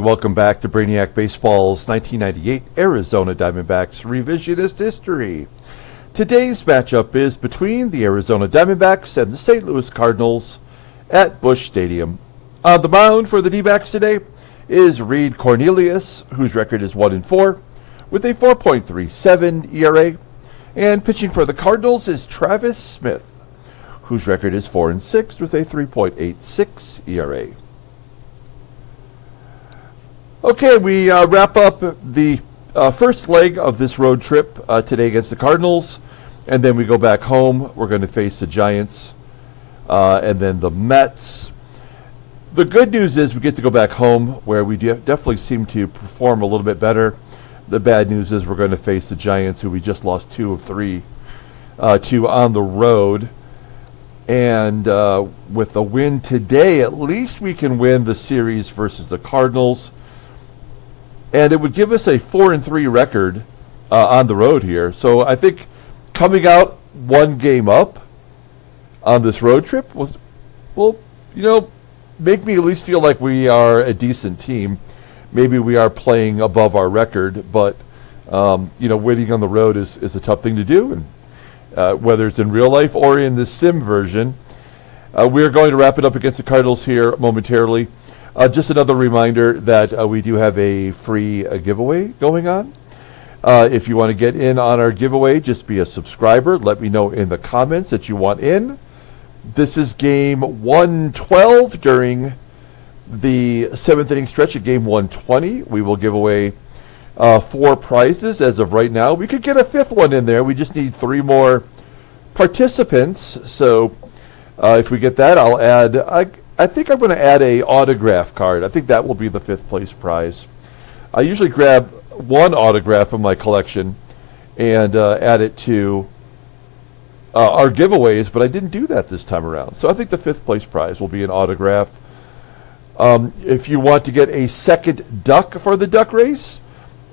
Welcome back to Brainiac Baseball's 1998 Arizona Diamondbacks Revisionist History. Today's matchup is between the Arizona Diamondbacks and the St. Louis Cardinals at Busch Stadium. On the mound for the D-backs today is Reid Cornelius, whose record is 1-4, with a 4.37 ERA. And pitching for the Cardinals is Travis Smith, whose record is 4-6 with a 3.86 ERA. Okay, we wrap up the first leg of this road trip today against the Cardinals, and then we go back home. We're going to face the Giants and then the Mets. The good news is we get to go back home where we definitely seem to perform a little bit better. The bad news is we're going to face the Giants, who we just lost 2 of 3 to on the road. And with a win today, at least we can win the series versus the Cardinals. And it would give us a 4-3 record on the road here. So I think coming out 1 game up on this road trip will make me at least feel like we are a decent team. Maybe we are playing above our record, but winning on the road is a tough thing to do. And whether it's in real life or in the sim version, we're going to wrap it up against the Cardinals here momentarily. Just another reminder that we do have a free giveaway going on. If you want to get in on our giveaway, just be a subscriber. Let me know in the comments that you want in. This is game 112 during the 7th inning stretch of game 120. We will give away 4 prizes as of right now. We could get a 5th one in there. We just need 3 more participants. So if we get that, I'll add... I think I'm going to add a autograph card. I think that will be the 5th place prize. I usually grab 1 autograph from my collection and add it to our giveaways, but I didn't do that this time around. So I think the 5th place prize will be an autograph. If you want to get a second duck for the duck race,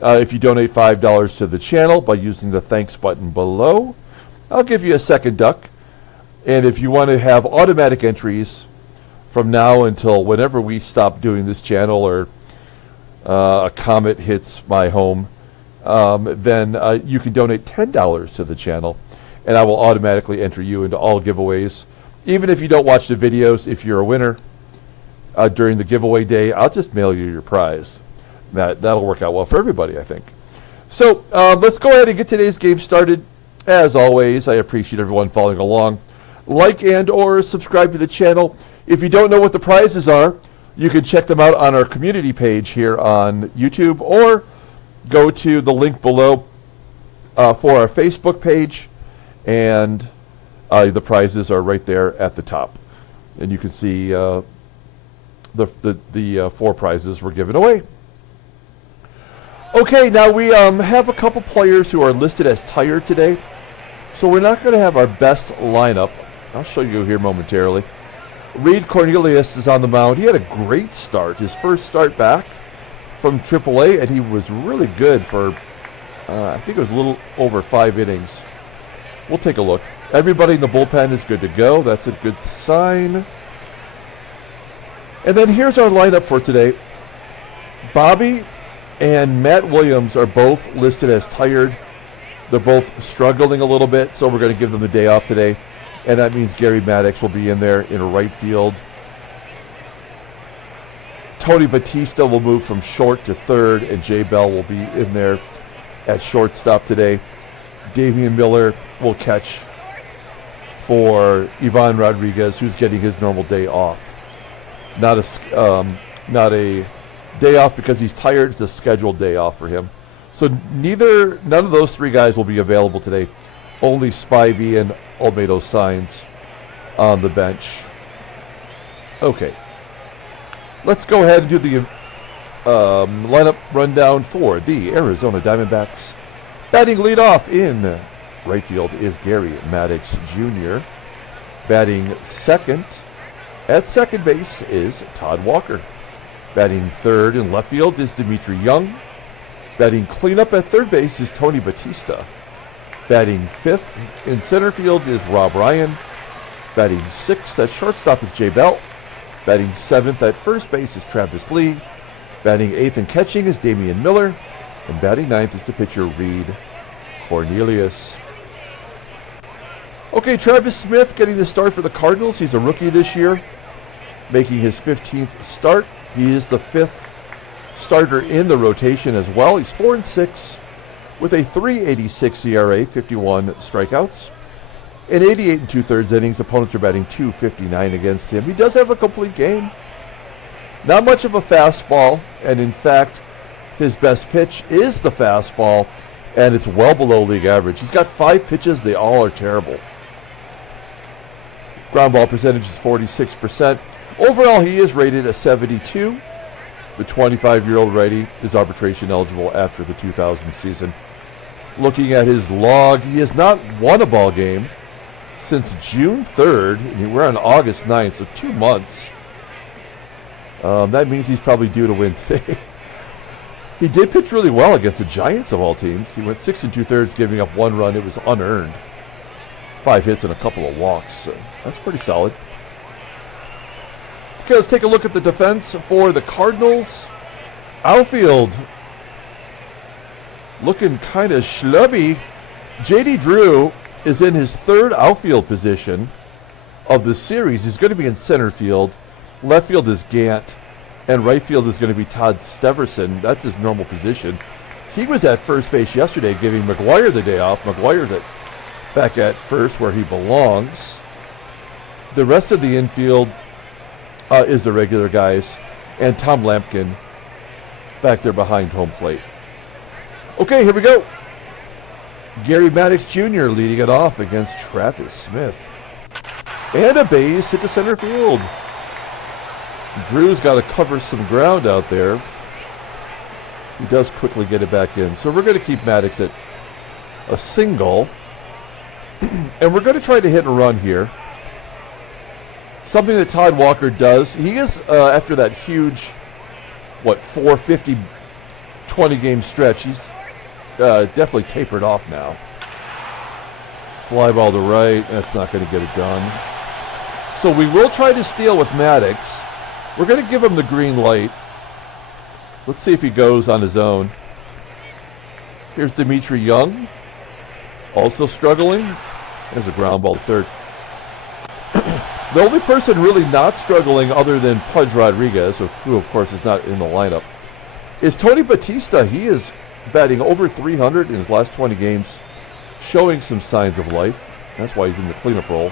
if you donate $5 to the channel by using the thanks button below, I'll give you a second duck. And if you want to have automatic entries from now until whenever we stop doing this channel or a comet hits my home, then you can donate $10 to the channel, and I will automatically enter you into all giveaways. Even if you don't watch the videos, if you're a winner during the giveaway day, I'll just mail you your prize. That'll work out well for everybody, I think. So let's go ahead and get today's game started. As always, I appreciate everyone following along. Like and or subscribe to the channel. If you don't know what the prizes are, you can check them out on our community page here on YouTube, or go to the link below for our Facebook page, and the prizes are right there at the top. And you can see the 4 prizes we're giving away. Okay, now we have a couple players who are listed as tired today, so we're not going to have our best lineup. I'll show you here momentarily. Reid Cornelius is on the mound. He had a great start, his first start back from AAA, and he was really good for, I think it was a little over 5 innings. We'll take a look. Everybody in the bullpen is good to go. That's a good sign. And then here's our lineup for today. Bobby and Matt Williams are both listed as tired. They're both struggling a little bit, so we're going to give them the day off today. And that means Garry MADDOX will be in there in right field. Tony BATISTA will move from short to third, and Jay Bell will be in there at shortstop today. Damian Miller will catch for Ivan Rodriguez, who's getting his normal day off. Not a day off because he's tired. It's a scheduled day off for him. So none of those 3 guys will be available today. Only Spivey and Olmedo Signs on the bench. Okay. Let's go ahead and do the lineup rundown for the Arizona Diamondbacks. Batting leadoff in right field is Garry MADDOX Jr. Batting second at second base is Todd Walker. Batting third in left field is Dmitri Young. Batting cleanup at third base is Tony BATISTA. Batting fifth in center field is Rob Ryan. Batting sixth at shortstop is Jay Bell. Batting seventh at first base is Travis Lee. Batting 8th and catching is Damian Miller. And batting 9th is the pitcher Reid Cornelius. Okay, Travis Smith getting the start for the Cardinals. He's a rookie this year, making his 15th start. He is the 5th starter in the rotation as well. He's 4-6 with a 3.86 ERA, 51 strikeouts. In 88 2/3 innings, opponents are batting .259 against him. He does have a complete game. Not much of a fastball, and in fact, his best pitch is the fastball, and it's well below league average. He's got 5 pitches. They all are terrible. Ground ball percentage is 46%. Overall, he is rated a 72. The 25-year-old righty is arbitration eligible after the 2000 season. Looking at his log, he has not won a ball game since June 3rd, and we're on August 9th, so 2 months. That means he's probably due to win today. He did pitch really well against the Giants of all teams. He went 6 2/3, giving up 1 run. It was unearned. 5 hits and a couple of walks. So that's pretty solid. Okay, let's take a look at the defense for the Cardinals. Outfield looking kind of schlubby. J.D. Drew is in his 3rd outfield position of the series. He's going to be in center field. Left field is Gant. And right field is going to be Todd Steverson. That's his normal position. He was at first base yesterday, giving McGWIRE the day off. McGWIRE's back at first where he belongs. The rest of the infield is the regular guys. And Tom Lampkin back there behind home plate. Okay, here we go. Gary MADDOX Jr. leading it off against Travis Smith. And a base hit to center field. Drew's got to cover some ground out there. He does quickly get it back in. So we're going to keep MADDOX at a single. And we're going to try to hit and run here. Something that Todd Walker does. He is, after that huge, 450, 20-game stretch, he's definitely tapered off now. Fly ball to right. That's not going to get it done. So we will try to steal with MADDOX. We're going to give him the green light. Let's see if he goes on his own. Here's Dmitri Young, also struggling. There's a ground ball to third. The only person really not struggling other than Pudge Rodriguez, who of course is not in the lineup, is Tony Batista. He is batting over 300 in his last 20 games, showing some signs of life. That's why he's in the cleanup role.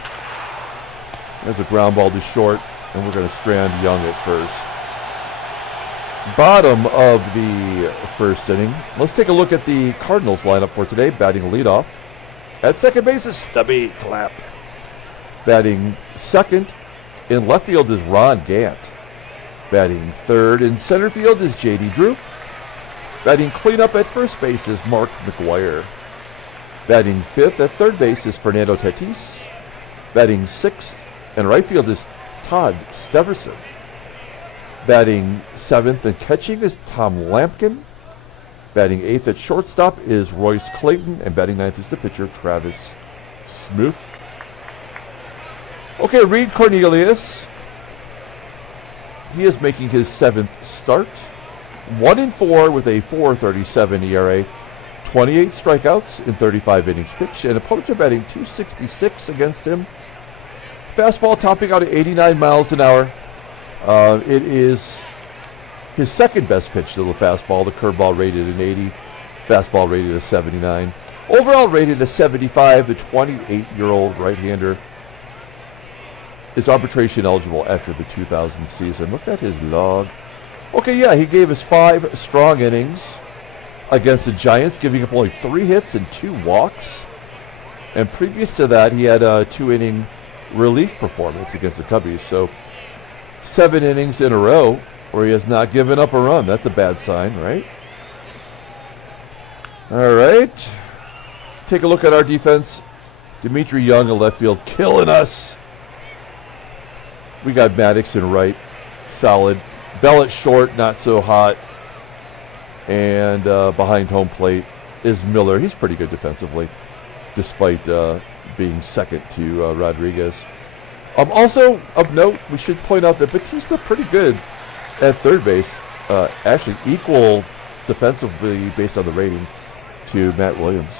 There's a ground ball to short. And we're going to strand Young at first. Bottom of the first inning. Let's take a look at the Cardinals lineup for today. Batting leadoff. At second base is Stubby CLAPP. Batting second in left field is Ron Gant. Batting third in center field is J.D. Drew. Batting cleanup at first base is Mark McGWIRE. Batting fifth at third base is Fernando TATIS. Batting sixth in right field is Todd Steverson. Batting 7th and catching is Tom Lampkin. Batting 8th at shortstop is Royce CLAYTON. And batting 9th is the pitcher Travis Smith. Okay, Reid Cornelius. He is making his 7th start. 1-4 with a 4.37 ERA. 28 strikeouts in 35 innings pitched. And opponents are batting .266 against him. Fastball topping out at 89 miles an hour. It is his second best pitch to the fastball. The curveball rated an 80. Fastball rated a 79. Overall rated a 75. The 28-year-old right-hander is arbitration eligible after the 2000 season. Look at his log. Okay, yeah, he gave us 5 strong innings against the Giants, giving up only 3 hits and 2 walks. And previous to that, he had a 2-inning relief performance against the Cubbies. So 7 innings in a row where he has not given up a run. That's a bad sign, right? All right. Take a look at our defense. Dmitri Young in left field killing us. We got MADDOX in right. Solid. Bell at short, not so hot. And behind home plate is Miller. He's pretty good defensively, despite being second to Rodriguez. Also, of note, we should point out that Batista pretty good at third base. actually equal defensively based on the rating to Matt Williams.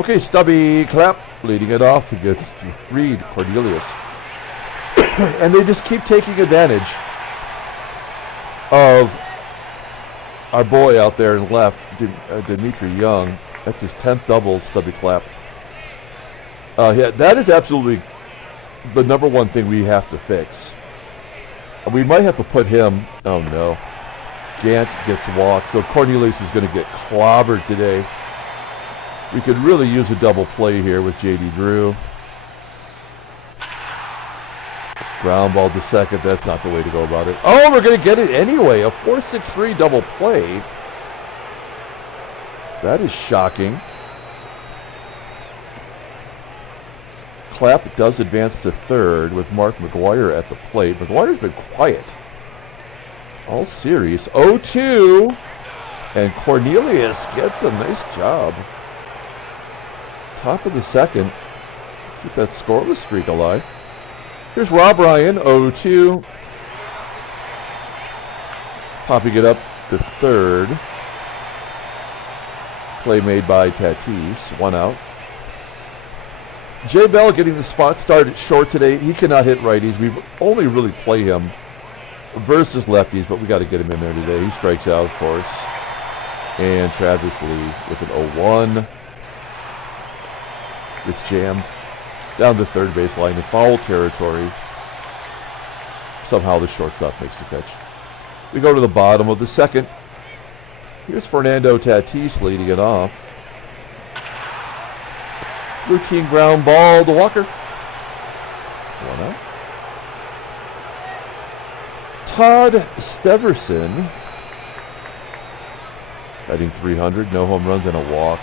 Okay, Stubby CLAPP leading it off against Reid, Cornelius. And they just keep taking advantage of our boy out there in left, Dmitri Young. That's his 10th double, Stubby CLAPP. Yeah, that is absolutely the number one thing we have to fix. We might have to put him, oh no, GANT gets walked, so Cornelius is going to get clobbered today. We could really use a double play here with J.D. Drew. Ground ball to second, that's not the way to go about it. Oh, we're going to get it anyway, a 4-6-3 double play. That is shocking. CLAPP does advance to third with McGWIRE at the plate. McGWIRE's been quiet all series. 0-2, and Cornelius gets a nice job. Top of the second. Keep that scoreless streak alive. Here's Rob Ryan, 0-2. Popping it up to third. Play made by TATIS, 1 out. Jay Bell getting the spot start at short today. He cannot hit righties. We've only really played him versus lefties, but we got to get him in there today. He strikes out, of course. And Travis Lee with an 0-1. It's jammed down the third baseline in foul territory. Somehow the shortstop makes the catch. We go to the bottom of the second. Here's Fernando TATIS leading it off. Routine ground ball to Walker. 1 out. Todd STEVERSON batting .300, no home runs and a walk.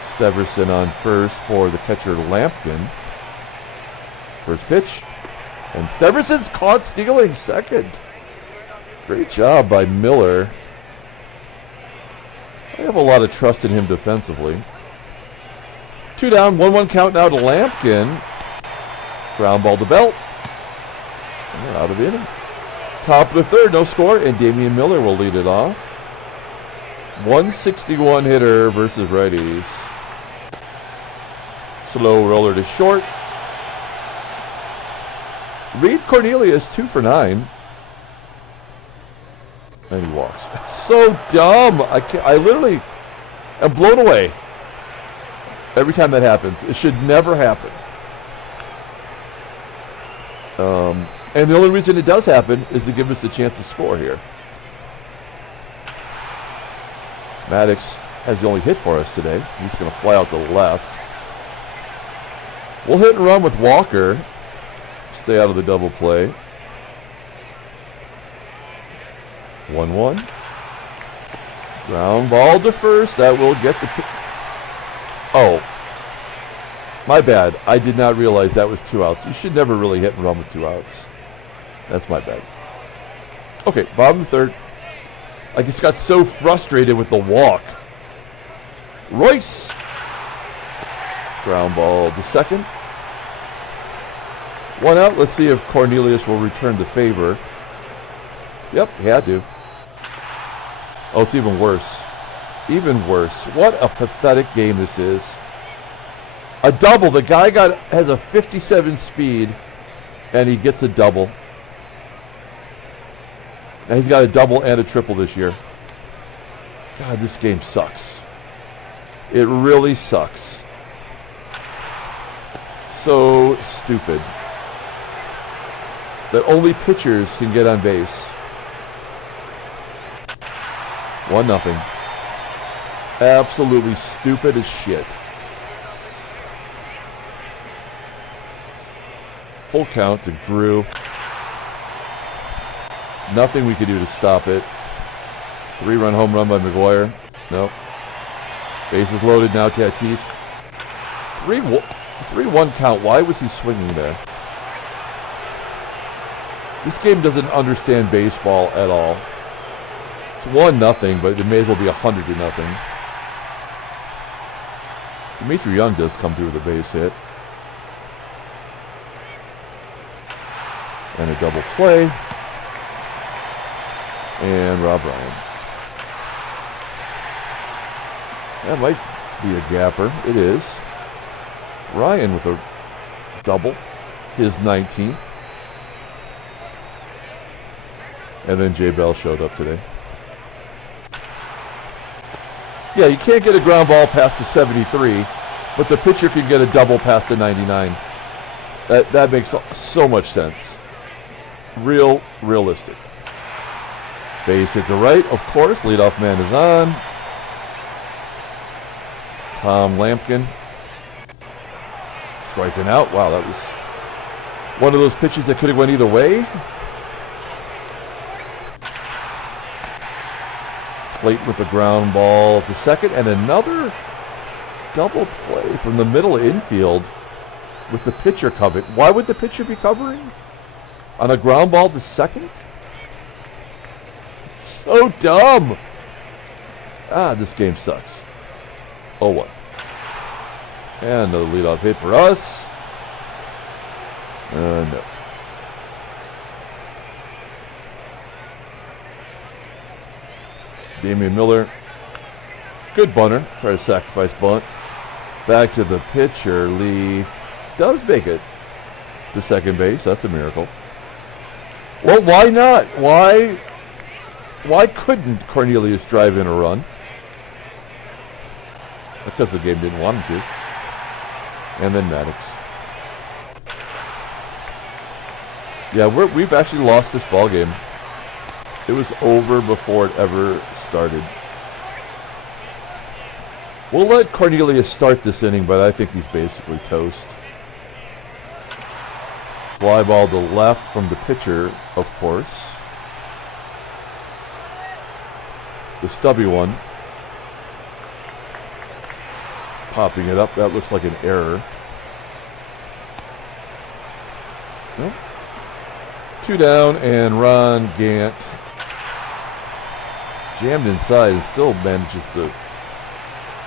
STEVERSON on first for the catcher LAMPKIN. First pitch, and STEVERSON's caught stealing second. Great job by Miller. I have a lot of trust in him defensively. 2 down, 1-1 count now to LAMPKIN. Ground ball to Belt. And we're out of the inning. Top of the third, no score, and Damian Miller will lead it off. 161 hitter versus righties. Slow roller to short. Reid Cornelius, 2 for 9. And he walks. So dumb. I literally am blown away every time that happens. It should never happen. And the only reason it does happen is to give us a chance to score here. MADDOX has the only hit for us today. He's going to fly out to the left. We'll hit and run with Walker. Stay out of the double play. 1-1. Ground ball to first. That will get the... Oh. My bad. I did not realize that was 2 outs. You should never really hit and run with 2 outs. That's my bad. Okay, bottom of the third. I just got so frustrated with the walk. Royce. Ground ball to second. 1 out. Let's see if Cornelius will return the favor. Yep, he had to. Oh, it's even worse. Even worse. What a pathetic game this is. A double. The guy has a 57 speed, and he gets a double. And he's got a double and a triple this year. God, this game sucks. It really sucks. So stupid that only pitchers can get on base. 1-0. Absolutely stupid as shit. Full count to Drew. Nothing we could do to stop it. 3-run home run by McGWIRE. Nope. Bases loaded now. TATIS. 3-1 count. Why was he swinging there? This game doesn't understand baseball at all. It's 1-0, but it may as well be 100-0. Dmitri Young does come through with a base hit. And a double play. And Rob Ryan. That might be a gapper. It is. Ryan with a double. His 19th. And then Jay Bell showed up today. Yeah, you can't get a ground ball past the 73, but the pitcher can get a double past the 99. That makes so much sense. Realistic. Base hit to right, of course. Leadoff man is on. Tom Lampkin striking out. Wow, that was one of those pitches that could have went either way. Clayton with the ground ball to second, and another double play from the middle infield with the pitcher covered. Why would the pitcher be covering on a ground ball to second? So dumb. This game sucks. 0-1. And another leadoff hit for us. No. Damian Miller. Good bunter. Try to sacrifice bunt. Back to the pitcher. Lee does make it to second base. That's a miracle. Well, why not? Why couldn't Cornelius drive in a run? Because the game didn't want him to. And then MADDOX. Yeah, we've actually lost this ball game. It was over before it ever started. We'll let Cornelius start this inning, but I think he's basically toast. Fly ball to left from the pitcher, of course. The Stubby one. Popping it up. That looks like an error. Nope. 2 down, and Ron Gant jammed inside and still manages to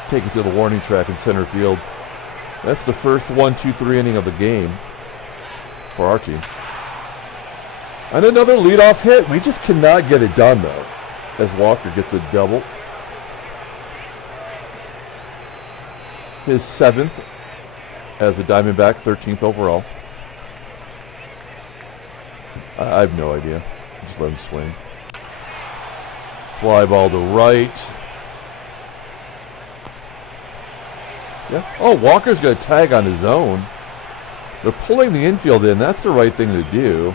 take it to the warning track in center field. That's the first 1-2-3 inning of the game for our team. And another leadoff hit. We just cannot get it done, though, as Walker gets a double. His 7th as a Diamondback, 13th overall. I have no idea. Just let him swing. Fly ball to right. Yeah. Oh, Walker's going to tag on his own. They're pulling the infield in. That's the right thing to do.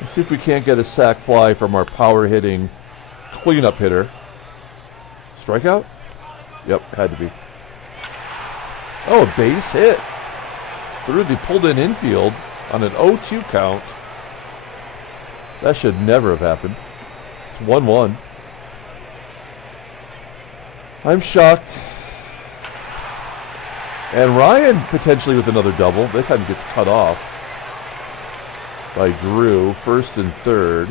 Let's see if we can't get a sac fly from our power hitting cleanup hitter. Strikeout? Yep, had to be. Oh, a base hit through the pulled in infield on an 0-2 count. That should never have happened. It's 1-1. I'm shocked. And Ryan potentially with another double. That time he gets cut off by Drew, first and third.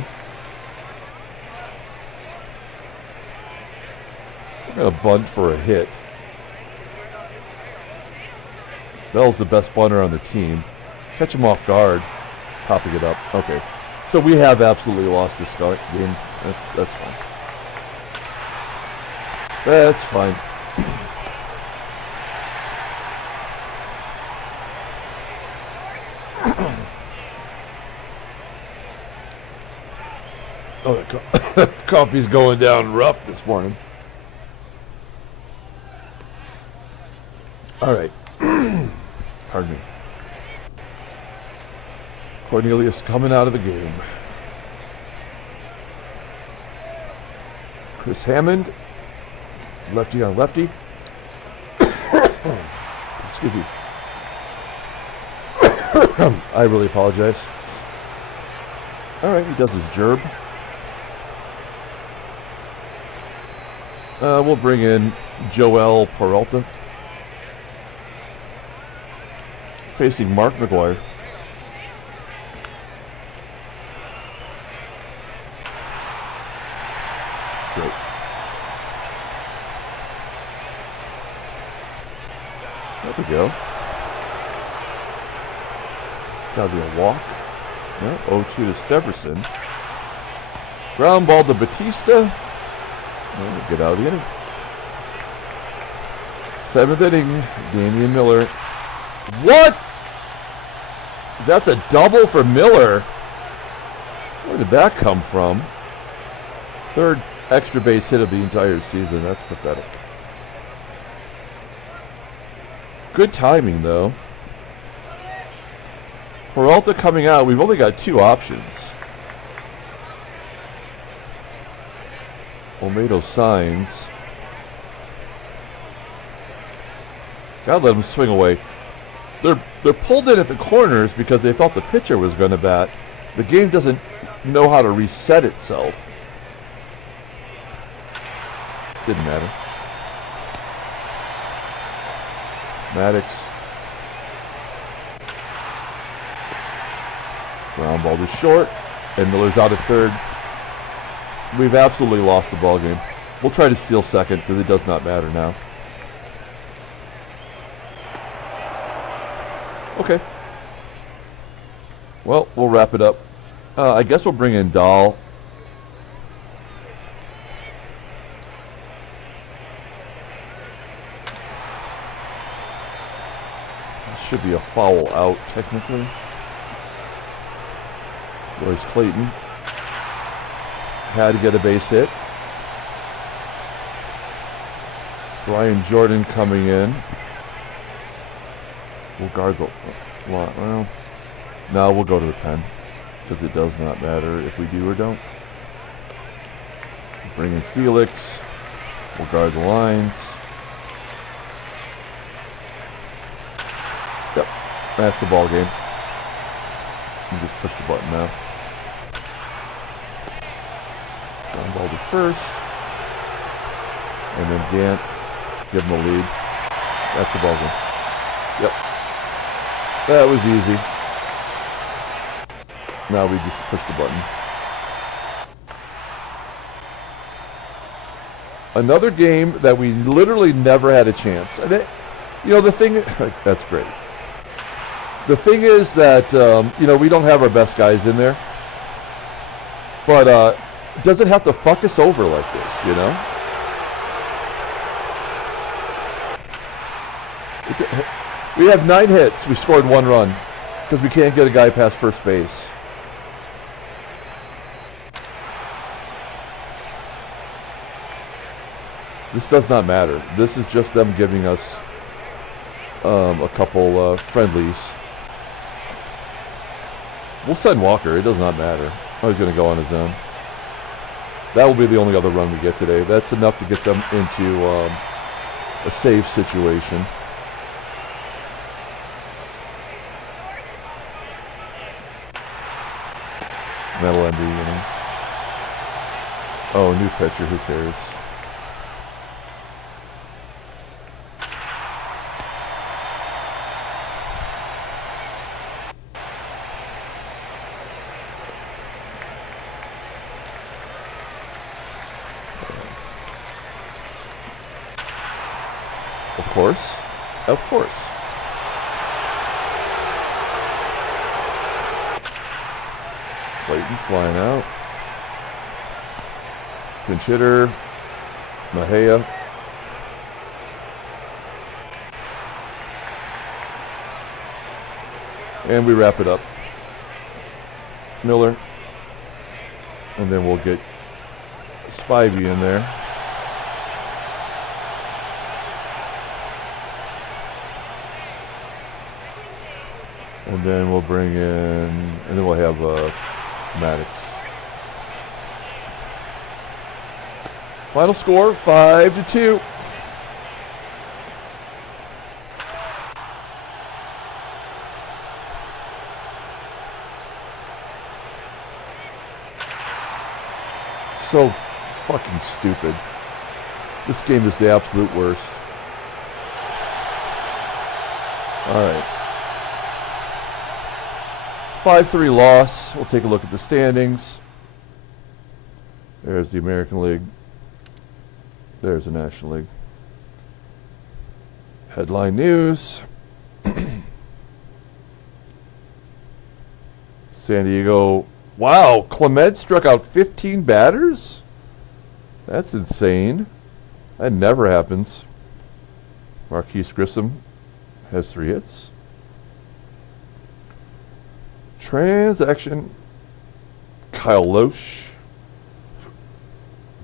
I'm going to bunt for a hit. Bell's the best bunter on the team. Catch him off guard. Popping it up. Okay. So we have absolutely lost this game. That's fine. That's fine. Oh, the coffee's going down rough this morning. All right. Pardon me. Cornelius coming out of the game. Chris Hammond. Lefty on lefty. Excuse me. I really apologize. All right, he does his gerb. We'll bring in Joel Peralta. Facing Mark McGWIRE. Great. There we go. It's got to be a walk. No, 0-2 to Steverson. Ground ball to BATISTA. Oh, get out of the inning. 7th inning, Damian Miller. What? That's a double for Miller. Where did that come from? 3rd extra base hit of the entire season. That's pathetic. Good timing, though. Peralta coming out. We've only got 2 options. Olmedo signs. Gotta let him swing away. They're pulled in at the corners because they thought the pitcher was going to bat. The game doesn't know how to reset itself. Didn't matter. MADDOX. Ground ball to short, and Miller's out at 3rd. We've absolutely lost the ball game. We'll try to steal 2nd because it does not matter now. Okay. Well, we'll wrap it up. I guess we'll bring in Dahl. Should be a foul out, technically. Royce Clayton had to get a base hit. Brian Jordan coming in. We'll guard the lot. Well, no, we'll go to the pen because it does not matter if we do or don't. Bring in Felix. We'll guard the lines. Yep, that's the ball game. You just push the button now. Ground ball to 1st. And then GANT, give him a lead. That's the ball game. Yep. That was easy. Now we just push the button. Another game that we literally never had a chance. And it, you know, the thing, that's great. The thing is that, you know, we don't have our best guys in there. But it doesn't have to fuck us over like this, you know? We have 9 hits. We scored 1 run because we can't get a guy past first base. This does not matter. This is just them giving us a couple friendlies. We'll send Walker. It does not matter. Oh, he's going to go on his own. That will be the only other run we get today. That's enough to get them into a safe situation. That'll end the inning. Oh, new pitcher. Who cares? Of course. Of course. Clayton flying out. Pinch hitter. Mejia. And we wrap it up. Miller. And then we'll get Spivey in there. And then we'll bring in, and then we'll have MADDOX. Final score, 5-2. So fucking stupid. This game is the absolute worst. All right. 5-3 loss. We'll take a look at the standings. There's the American League. There's the National League. Headline news. San Diego. Wow, Clement struck out 15 batters? That's insane. That never happens. Marquise Grissom has 3 hits. Transaction. Kyle Loesch.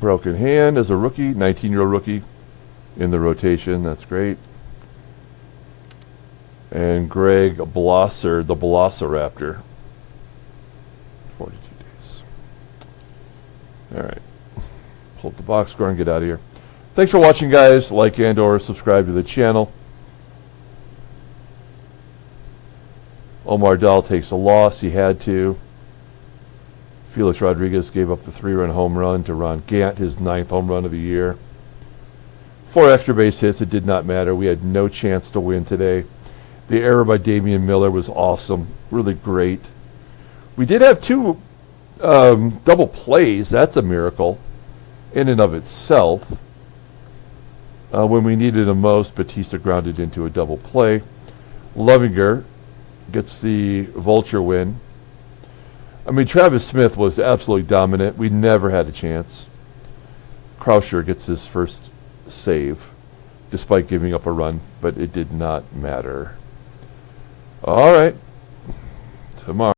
Broken hand as a rookie, 19-year-old rookie in the rotation. That's great. And Greg Blosser, the Velociraptor. 42 days. All right. Pull up the box score and get out of here. Thanks for watching, guys. Like and or subscribe to the channel. Omar Dahl takes a loss. He had to. Felix Rodriguez gave up the 3-run home run to Ron Gant, his 9th home run of the year. 4 extra base hits. It did not matter. We had no chance to win today. The error by Damian Miller was awesome. Really great. We did have 2 double plays. That's a miracle in and of itself. When we needed them most, BATISTA grounded into a double play. Lovinger gets the vulture win. I mean, Travis Smith was absolutely dominant. We never had a chance. Krauscher gets his first save, despite giving up a run, but it did not matter. All right. Tomorrow.